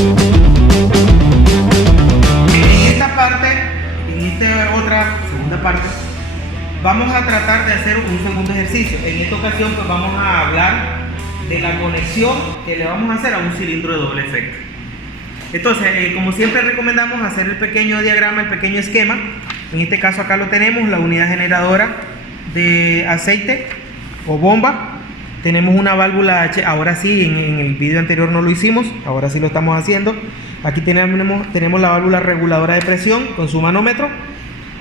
En esta parte, en esta otra segunda parte, vamos a tratar de hacer un segundo ejercicio. En esta ocasión pues vamos a hablar de la conexión que le vamos a hacer a un cilindro de doble efecto. Entonces, como siempre recomendamos hacer el pequeño diagrama, el pequeño esquema. En este caso acá lo tenemos, la unidad generadora de aceite o bomba. Tenemos una válvula H, ahora sí, en el vídeo anterior no lo hicimos, ahora sí lo estamos haciendo. Aquí tenemos la válvula reguladora de presión con su manómetro.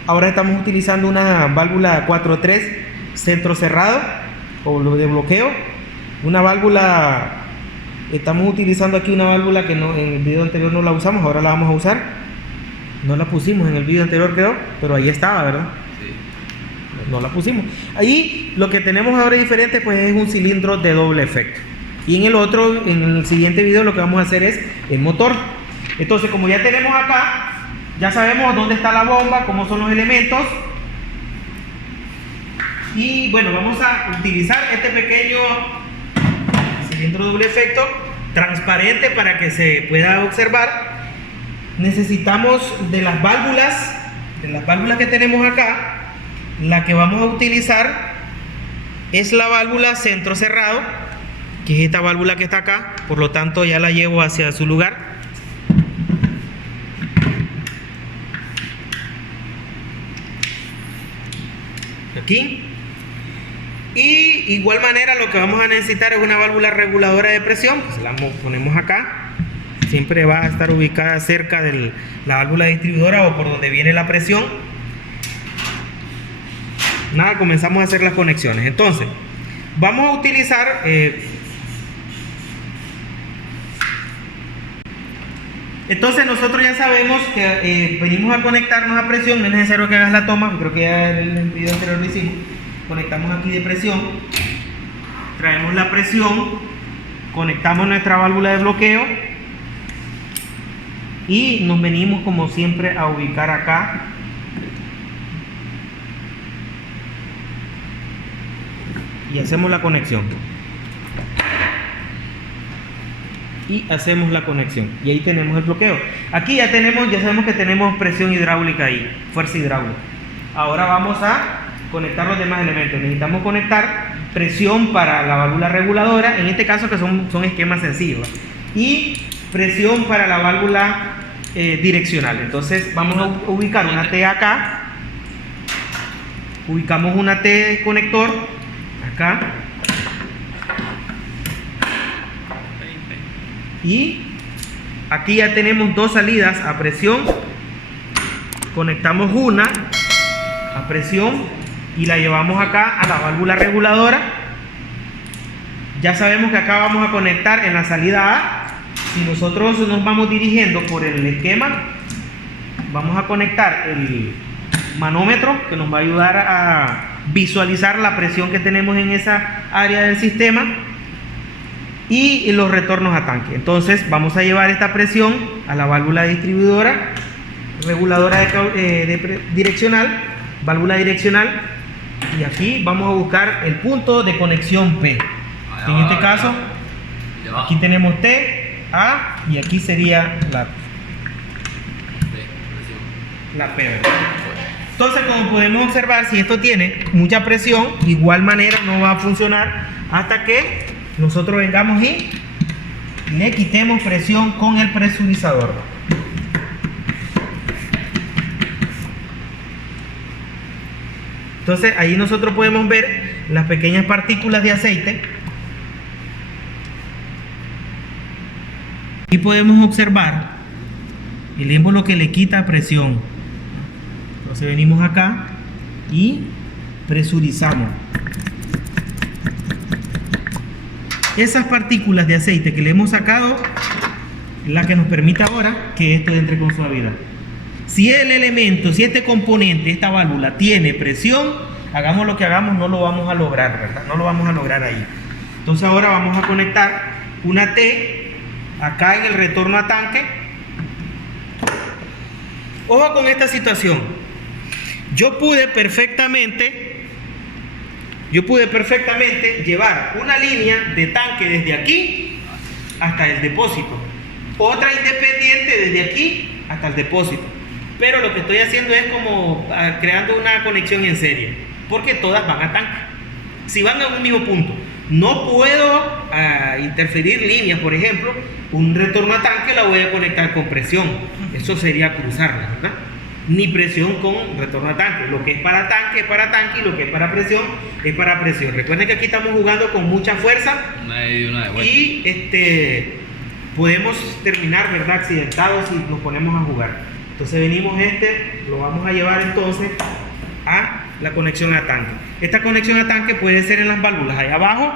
Ahora estamos utilizando una válvula 4.3 centro cerrado o de bloqueo. Una válvula, estamos utilizando aquí una válvula que no, en el video anterior no la usamos, ahora la vamos a usar. No la pusimos en el video anterior, creo, pero ahí estaba, ¿verdad? Sí. No la pusimos. Ahí lo que tenemos ahora diferente pues es un cilindro de doble efecto. Y en el siguiente video lo que vamos a hacer es el motor. Entonces, como ya tenemos acá, ya sabemos dónde está la bomba, cómo son los elementos. Y bueno, vamos a utilizar este pequeño cilindro de doble efecto transparente para que se pueda observar. Necesitamos de las válvulas que tenemos acá. La que vamos a utilizar es la válvula centro cerrado, que es esta válvula que está acá, por lo tanto ya la llevo hacia su lugar. Aquí. Y igual manera lo que vamos a necesitar es una válvula reguladora de presión, pues la ponemos acá. Siempre va a estar ubicada cerca de la válvula distribuidora o por donde viene la presión. Nada, comenzamos a hacer las conexiones. Entonces, vamos a utilizar entonces nosotros ya sabemos que venimos a conectarnos a presión. No es necesario que hagas la toma, creo que ya en el video anterior lo hicimos. Conectamos aquí de presión, traemos la presión, conectamos nuestra válvula de bloqueo y nos venimos como siempre a ubicar acá. Y hacemos la conexión. Y hacemos la conexión. Y ahí tenemos el bloqueo. Aquí ya sabemos que tenemos presión hidráulica ahí, fuerza hidráulica. Ahora vamos a conectar los demás elementos. Necesitamos conectar presión para la válvula reguladora, en este caso que son esquemas sencillos, y presión para la válvula direccional. Entonces vamos a ubicar una T acá. Ubicamos una T de conector acá. Y aquí ya tenemos dos salidas a presión. Conectamos una a presión y la llevamos acá a la válvula reguladora. Ya sabemos que acá vamos a conectar en la salida A. Si nosotros nos vamos dirigiendo por el esquema, vamos a conectar el manómetro que nos va a ayudar a visualizar la presión que tenemos en esa área del sistema y los retornos a tanque. Entonces vamos a llevar esta presión a la válvula distribuidora, reguladora direccional, válvula direccional, y aquí vamos a buscar el punto de conexión P. En este caso aquí tenemos T, A, y aquí sería la P, ¿verdad? Entonces, como podemos observar, si esto tiene mucha presión, igual manera no va a funcionar hasta que nosotros vengamos y le quitemos presión con el presurizador. Entonces, ahí nosotros podemos ver las pequeñas partículas de aceite y podemos observar el émbolo que le quita presión. Entonces venimos acá y presurizamos. Esas partículas de aceite que le hemos sacado, la que nos permite ahora que esto entre con suavidad. Si el elemento, si este componente, esta válvula tiene presión, hagamos lo que hagamos, no lo vamos a lograr, ¿verdad? No lo vamos a lograr ahí. Entonces ahora vamos a conectar una T acá en el retorno a tanque. Ojo con esta situación. Yo pude perfectamente llevar una línea de tanque desde aquí hasta el depósito. otra independiente desde aquí hasta el depósito. Pero lo que estoy haciendo es como creando una conexión en serie, porque todas van a tanque. Si van a un mismo punto, no puedo interferir líneas, por ejemplo, un retorno a tanque la voy a conectar con presión. Eso sería cruzarla, ¿verdad? Ni presión con retorno a tanque. Lo que es para tanque es para tanque y lo que es para presión es para presión. Recuerden que aquí estamos jugando con mucha fuerza y podemos terminar, ¿verdad?, accidentados si nos ponemos a jugar. Entonces venimos lo vamos a llevar entonces a la conexión a tanque. Esta conexión a tanque puede ser en las válvulas ahí abajo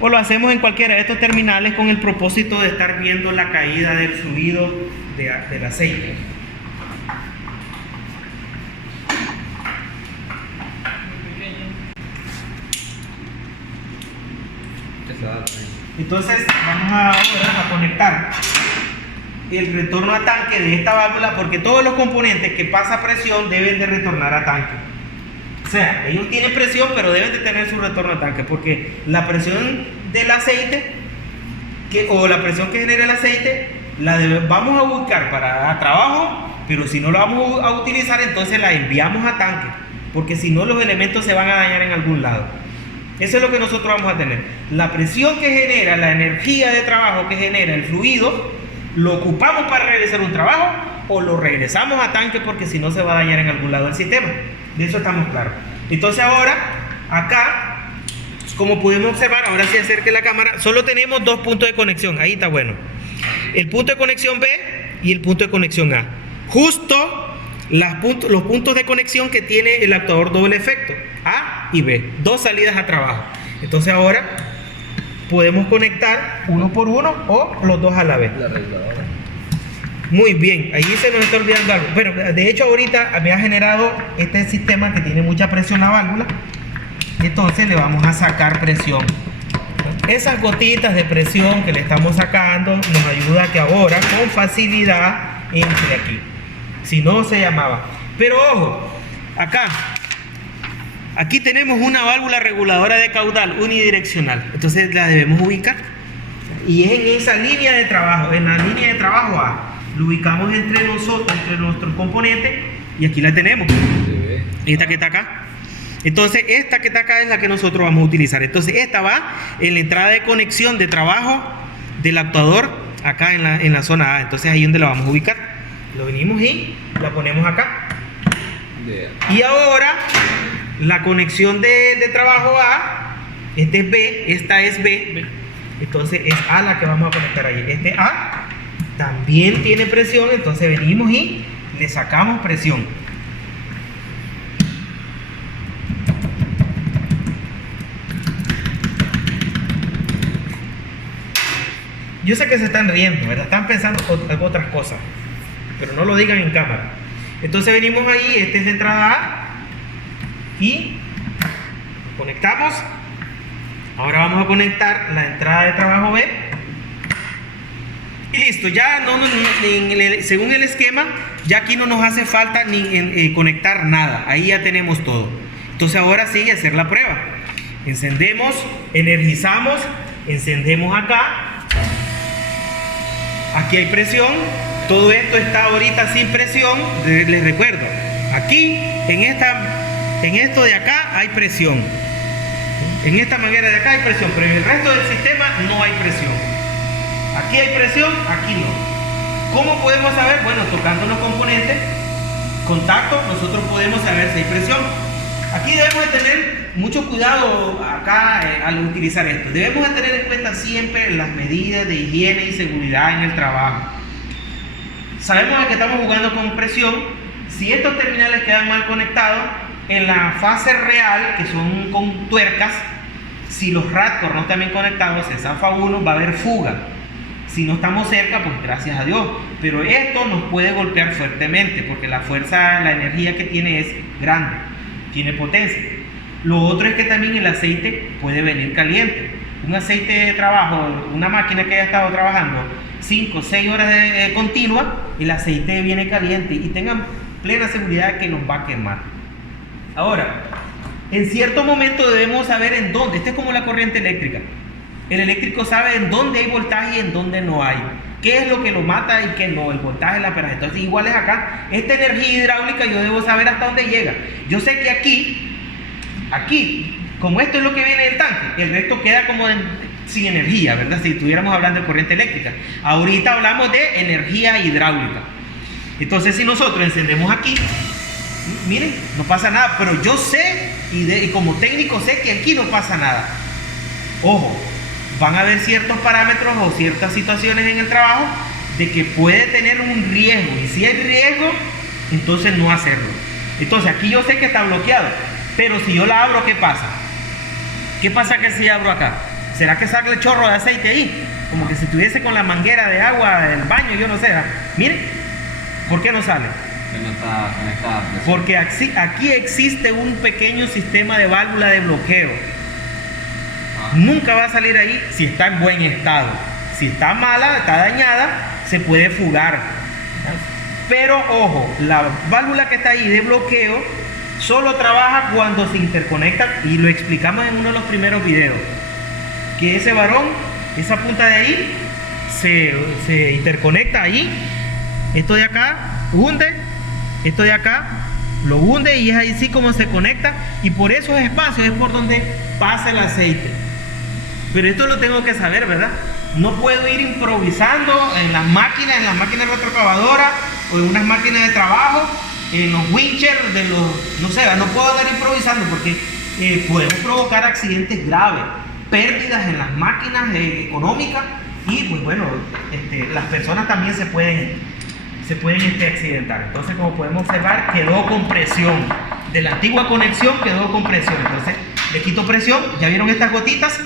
o lo hacemos en cualquiera de estos terminales con el propósito de estar viendo la caída del fluido del aceite. Entonces vamos ahora a conectar el retorno a tanque de esta válvula, porque todos los componentes que pasa presión deben de retornar a tanque. O sea, ellos tienen presión, pero deben de tener su retorno a tanque, porque la presión del aceite o la presión que genera el aceite vamos a buscar para trabajo, pero si no lo vamos a utilizar, entonces la enviamos a tanque, porque si no los elementos se van a dañar en algún lado. Eso es lo que nosotros vamos a tener. La presión que genera, la energía de trabajo que genera el fluido, lo ocupamos para realizar un trabajo o lo regresamos a tanque, porque si no se va a dañar en algún lado del sistema. De eso estamos claros. Entonces ahora, acá, como pudimos observar, ahora sí acerque la cámara, solo tenemos dos puntos de conexión. Ahí está bueno. El punto de conexión B y el punto de conexión A. Justo los puntos de conexión que tiene el actuador doble efecto, A y B. Dos salidas a trabajo. Entonces ahora podemos conectar uno por uno o los dos a la vez. Muy bien, ahí se nos está olvidando algo. Bueno, de hecho ahorita me ha generado este sistema que tiene mucha presión la válvula. Entonces le vamos a sacar presión. Esas gotitas de presión que le estamos sacando nos ayuda a que ahora con facilidad entre aquí. Si no se llamaba. Pero ojo, aquí tenemos una válvula reguladora de caudal unidireccional. Entonces la debemos ubicar. Y es en esa línea de trabajo, en la línea de trabajo A. Lo ubicamos entre nosotros, entre nuestros componentes, y aquí la tenemos. Esta que está acá. Entonces esta que está acá es la que nosotros vamos a utilizar. Entonces esta va en la entrada de conexión de trabajo del actuador acá en la zona A. Entonces ahí es donde la vamos a ubicar. Lo venimos y la ponemos acá. Y ahora la conexión de trabajo A, este es B, esta es B. Entonces es A la que vamos a conectar ahí. Este A también tiene presión, entonces venimos y le sacamos presión. Yo sé que se están riendo, ¿verdad? Están pensando otras cosas, pero no lo digan en cámara. Entonces venimos ahí, esta es la entrada A y conectamos. Ahora vamos a conectar la entrada de trabajo B y listo. Ya según el esquema, ya aquí no nos hace falta ni conectar nada. Ahí ya tenemos todo. Entonces ahora sigue hacer la prueba. Encendemos, energizamos, encendemos acá. Aquí hay presión. Todo esto está ahorita sin presión. Les recuerdo, aquí en esto de acá hay presión. En esta manguera de acá hay presión, pero en el resto del sistema no hay presión. Aquí hay presión, aquí no. ¿Cómo podemos saber? Bueno, tocando los componentes, contacto, nosotros podemos saber si hay presión. Aquí debemos de tener mucho cuidado acá al utilizar esto. Debemos de tener en cuenta siempre las medidas de higiene y seguridad en el trabajo. Sabemos que estamos jugando con presión. Si estos terminales quedan mal conectados, en la fase real, que son con tuercas, si los radcors no están bien conectados, se zafa uno, va a haber fuga. Si no estamos cerca, pues gracias a Dios. Pero esto nos puede golpear fuertemente, porque la fuerza, la energía que tiene es grande, tiene potencia. Lo otro es que también el aceite puede venir caliente. Un aceite de trabajo, una máquina que haya estado trabajando 5 o 6 horas continua, el aceite viene caliente y tengan plena seguridad que nos va a quemar. Ahora, en cierto momento debemos saber en dónde. Esto es como la corriente eléctrica. El eléctrico sabe en dónde hay voltaje y en dónde no hay. qué es lo que lo mata y qué no, el voltaje, la amperaje. Entonces igual es acá, esta energía hidráulica yo debo saber hasta dónde llega. Yo sé que aquí, como esto es lo que viene del tanque, el resto queda como sin energía, ¿verdad? Si estuviéramos hablando de corriente eléctrica. Ahorita hablamos de energía hidráulica. Entonces si nosotros encendemos aquí, miren, no pasa nada, pero yo sé, y como técnico sé que aquí no pasa nada. Ojo, van a haber ciertos parámetros o ciertas situaciones en el trabajo de que puede tener un riesgo, y si hay riesgo, entonces no hacerlo. Entonces aquí yo sé que está bloqueado, pero si yo la abro, ¿qué pasa? ¿Qué pasa que si abro acá? ¿Será que sale el chorro de aceite ahí? Como que si estuviese con la manguera de agua del baño, yo no sé. Miren, ¿por qué no sale? Que no está conectada. Porque aquí existe un pequeño sistema de válvula de bloqueo. Nunca va a salir ahí si está en buen estado. Si está mala, está dañada, se puede fugar. Pero ojo, la válvula que está ahí de bloqueo solo trabaja cuando se interconecta, y lo explicamos en uno de los primeros videos, que ese varón, esa punta de ahí se interconecta ahí. Esto de acá hunde, esto de acá lo hunde, y es ahí sí como se conecta, y por esos espacios es por donde pasa el aceite. Pero esto lo tengo que saber, ¿verdad? No puedo ir improvisando en las máquinas retrocavadoras o en unas máquinas de trabajo, en los winchers de los, no sé, no puedo andar improvisando porque podemos provocar accidentes graves, pérdidas en las máquinas económicas, y pues bueno, las personas también se pueden accidentar. Entonces, como podemos observar, quedó con presión. De la antigua conexión quedó con presión. Entonces, le quito presión. ¿Ya vieron estas gotitas?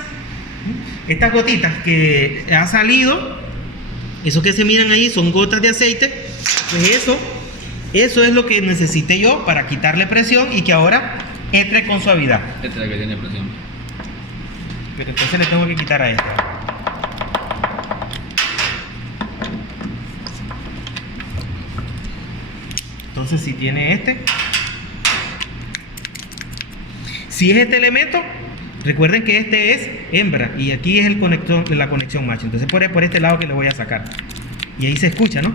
Estas gotitas que ha salido, eso que se miran ahí son gotas de aceite. Pues eso es lo que necesité yo para quitarle presión y que ahora entre con suavidad. Esta es la que tiene presión. Pero entonces le tengo que quitar a esta. Entonces si tiene si es este elemento, recuerden que este es hembra y aquí es el conector de la conexión macho. Entonces por este lado que le voy a sacar, y ahí se escucha, ¿no?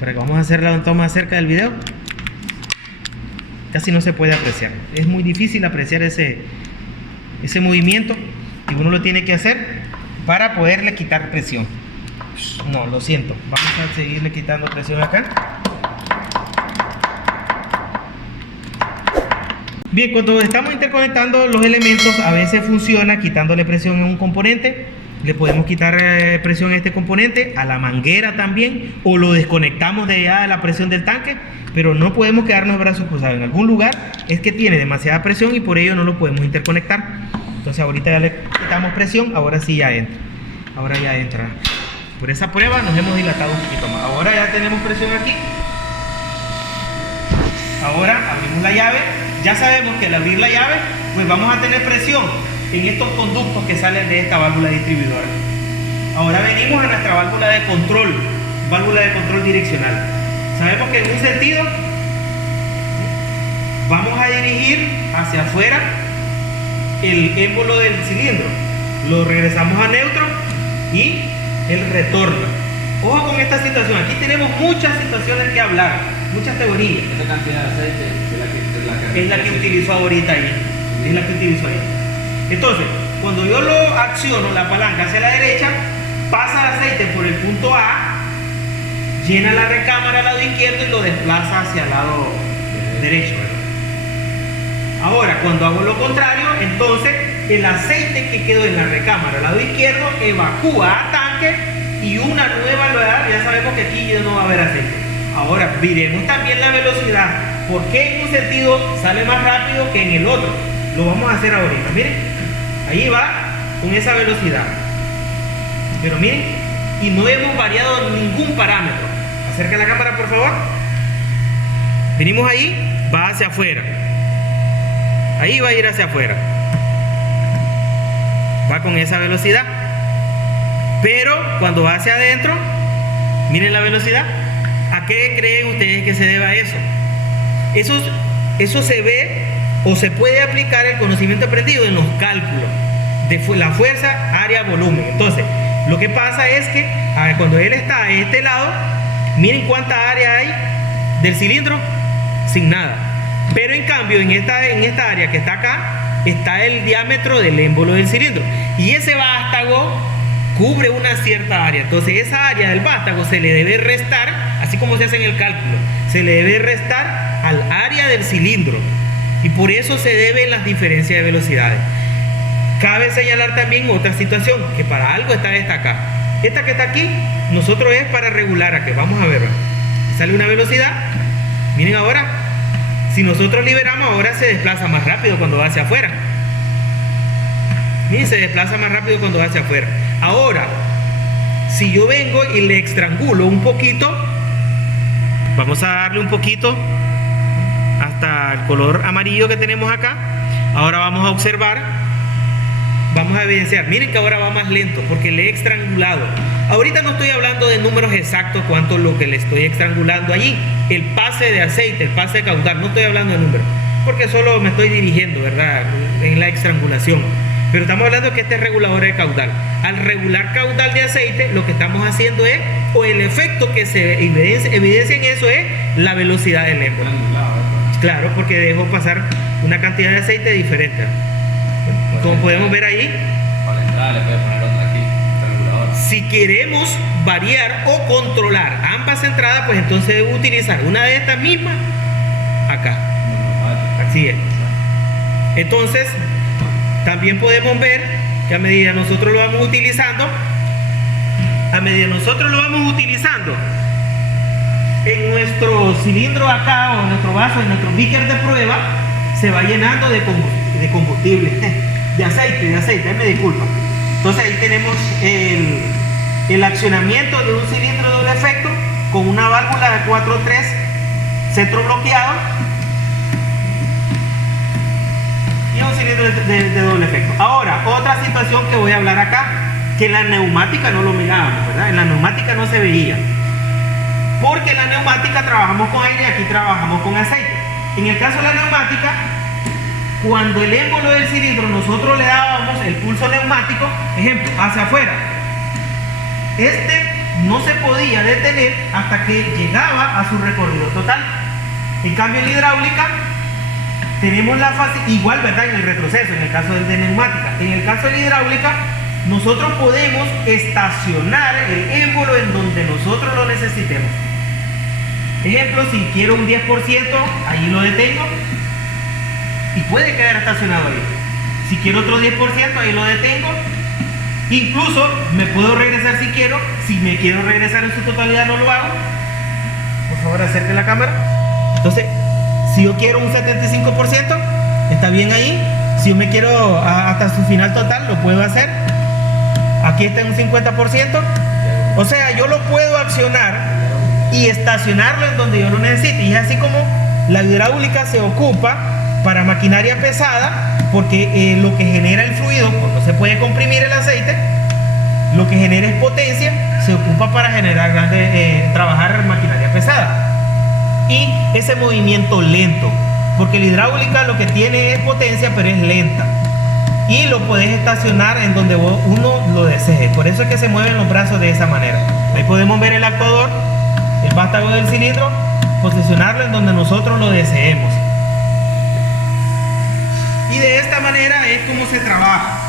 Para que vamos a hacer la toma cerca del video, casi no se puede apreciar. Es muy difícil apreciar ese movimiento, y uno lo tiene que hacer para poderle quitar presión. No, lo siento, vamos a seguirle quitando presión acá. Bien, cuando estamos interconectando los elementos, a veces funciona quitándole presión en un componente. Le podemos quitar presión a este componente, a la manguera también, o lo desconectamos de ya de la presión del tanque, pero no podemos quedarnos de brazos cruzados. En algún lugar es que tiene demasiada presión y por ello no lo podemos interconectar. Entonces ahorita ya le quitamos presión, ahora sí ya entra. Ahora ya entra. Por esa prueba nos hemos dilatado un poquito más. Ahora ya tenemos presión aquí. Ahora abrimos la llave. Ya sabemos que al abrir la llave, pues vamos a tener presión en estos conductos que salen de esta válvula distribuidora. Ahora venimos a nuestra válvula de control direccional. Sabemos que en un sentido vamos a dirigir hacia afuera el émbolo del cilindro. Lo regresamos a neutro y el retorno. Ojo con esta situación. Aquí tenemos muchas situaciones que hablar, muchas teorías. Esta cantidad de aceite es la que utilizo ahorita ahí. Es la que utilizo ahí. Entonces, cuando yo lo acciono, la palanca hacia la derecha, pasa el aceite por el punto A, llena la recámara al lado izquierdo y lo desplaza hacia el lado derecho, ¿verdad? Ahora, cuando hago lo contrario, entonces el aceite que quedó en la recámara al lado izquierdo evacúa a tanque y una nueva, ya sabemos que aquí ya no va a haber aceite. Ahora, miremos también la velocidad. ¿Por qué en un sentido sale más rápido que en el otro? Lo vamos a hacer ahorita. Miren, ahí va con esa velocidad. Pero miren, y no hemos variado ningún parámetro. Acerca la cámara, por favor. Venimos ahí, va hacia afuera. Ahí va a ir hacia afuera. Va con esa velocidad. Pero cuando va hacia adentro, miren la velocidad. ¿A qué creen ustedes que se deba eso? Eso se ve o se puede aplicar el conocimiento aprendido en los cálculos. la fuerza, área, volumen. Entonces, lo que pasa es que cuando él está en este lado, miren cuánta área hay del cilindro, sin nada. Pero en cambio, en esta área que está acá, está el diámetro del émbolo del cilindro. Y ese vástago cubre una cierta área. Entonces, esa área del vástago se le debe restar, así como se hace en el cálculo, se le debe restar al área del cilindro. Y por eso se deben las diferencias de velocidades. Cabe señalar también otra situación, que para algo está esta acá. Esta que está aquí, nosotros es para regular a que vamos a ver. Sale una velocidad. Miren ahora, si nosotros liberamos, ahora se desplaza más rápido cuando va hacia afuera. Miren, se desplaza más rápido cuando va hacia afuera. Ahora, si yo vengo y le estrangulo un poquito, vamos a darle un poquito hasta el color amarillo que tenemos acá. Ahora vamos a observar, vamos a evidenciar. Miren que ahora va más lento porque le he estrangulado. Ahorita no estoy hablando de números exactos cuánto lo que le estoy estrangulando allí. El pase de aceite, el pase de caudal, no estoy hablando de números, porque solo me estoy dirigiendo, ¿verdad?, en la estrangulación. Pero estamos hablando que este es regulador de caudal. Al regular caudal de aceite, lo que estamos haciendo es, o el efecto que se evidencia en eso es la velocidad del émbolo. Claro, porque dejo pasar una cantidad de aceite diferente. Como podemos ver ahí, para la entrada le voy a poner otra aquí, regulador. si queremos variar o controlar ambas entradas, pues entonces debo utilizar una de estas mismas acá. Así es. Entonces, también podemos ver que a medida que nosotros lo vamos utilizando, en nuestro cilindro acá, o en nuestro vaso, en nuestro beaker de prueba, se va llenando de combustible, de aceite, me disculpa. Entonces ahí tenemos el accionamiento de un cilindro de doble efecto con una válvula de 4-3 centro bloqueado y un cilindro de doble efecto. Ahora, otra situación que voy a hablar acá, que en la neumática no lo mirábamos, ¿verdad? En la neumática no se veía, porque en la neumática trabajamos con aire y aquí trabajamos con aceite. En el caso de la neumática, cuando el émbolo del cilindro nosotros le dábamos el pulso neumático, ejemplo, hacia afuera, este no se podía detener hasta que llegaba a su recorrido total. En cambio, en la hidráulica tenemos la fase igual, ¿verdad?, en el retroceso, en el caso de neumática. En el caso de la hidráulica, nosotros podemos estacionar el émbolo en donde nosotros lo necesitemos. Ejemplo, si quiero un 10%, ahí lo detengo y puede quedar estacionado ahí. Si quiero otro 10%, ahí lo detengo. Incluso me puedo regresar si quiero. Si me quiero regresar en su totalidad, no lo hago. Por favor, acerque la cámara. Entonces, si yo quiero un 75%, está bien ahí. Si yo me quiero hasta su final total, lo puedo hacer. Aquí está en un 50%. O sea, yo lo puedo accionar y estacionarlo en donde yo lo necesite. Y es así como la hidráulica se ocupa para maquinaria pesada, porque lo que genera el fluido, cuando se puede comprimir el aceite, lo que genera es potencia, se ocupa para generar trabajar maquinaria pesada. Y ese movimiento lento, porque la hidráulica lo que tiene es potencia, pero es lenta. Y lo puedes estacionar en donde uno lo desee. Por eso es que se mueven los brazos de esa manera. Ahí podemos ver el actuador, el vástago del cilindro, posicionarlo en donde nosotros lo deseemos. Y de esta manera es como se trabaja.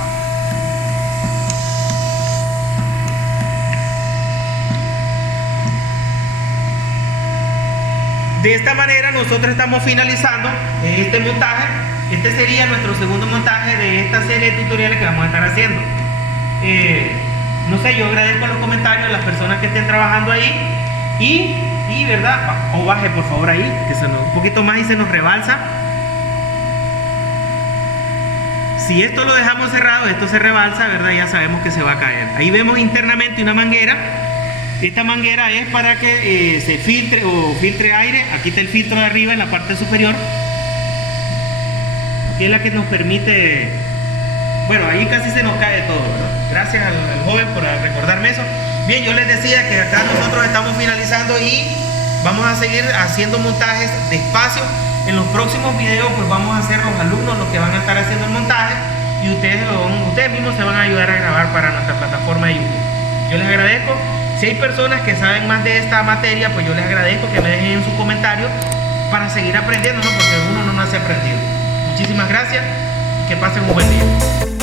De esta manera nosotros estamos finalizando este montaje. Este sería nuestro segundo montaje de esta serie de tutoriales que vamos a estar haciendo. No sé, yo agradezco los comentarios de las personas que estén trabajando ahí. Y verdad, o baje por favor ahí, que un poquito más y se nos rebalsa. Si esto lo dejamos cerrado, esto se rebalsa, ¿verdad? Ya sabemos que se va a caer. Ahí vemos internamente una manguera. Esta manguera es para que se filtre aire. Aquí está el filtro de arriba en la parte superior, que es la que nos permite... Bueno, ahí casi se nos cae todo, ¿verdad? Gracias al joven por recordarme eso. Bien, yo les decía que acá nosotros estamos finalizando y vamos a seguir haciendo montajes despacio. En los próximos videos pues vamos a hacer los alumnos los que van a estar haciendo el montaje, y y ustedes mismos se van a ayudar a grabar para nuestra plataforma de YouTube. Yo les agradezco. Si hay personas que saben más de esta materia, pues yo les agradezco que me dejen en sus comentarios para seguir aprendiendo, ¿no? Porque uno no nace aprendido. Muchísimas gracias y que pasen un buen día.